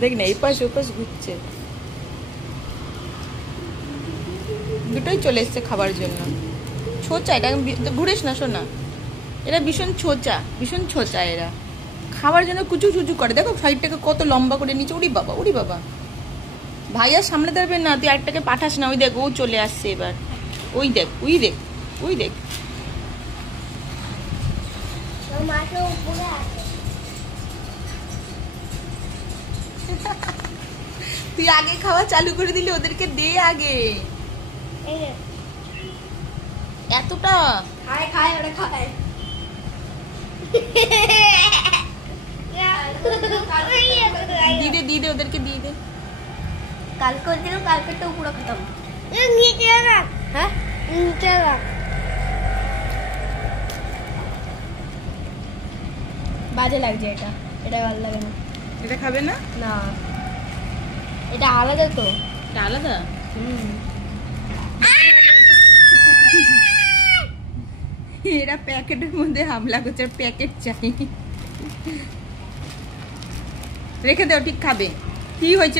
দেখ না, এই পাশ ওপাশ ঘুরছে, দুটোই চলে এসছে খাবার জন্য। ছোচা, এটা ঘুরেস না শোনা, এরা ভীষণ ছোচা এরা খাবার জন্য কুচু চুচু করে। দেখো সাইডটাকে কত লম্বা করে নিচে, উড়ি বাবা উড়ি বাবা। ভাইয়া সামনে দেবে না, তুই একটাকে পাঠাস না। ওই দেখ ও চলে আসছে এবার, ওই দেখ ওই দেখ ওই দেখ। তুই আগে খাওয়া চালু করে দিলি, ওদেরকে দে আগে। এতটা খায় ওরা খায়। দিয়ে দে ওদেরকে দিয়ে দে। কালকে দিল, কালকে তো পুরো খতম। হ্যাঁ বাজে লাগছে এটা, এটা ভালো লাগে না। এটা খাবে না? না এটা আলাদা তো। এটা আলাদা। এরা প্যাকেটের মধ্যে হামলা করছে, প্যাকেট চাই। রেখে দাও, ঠিক খাবে। কি হয়েছে?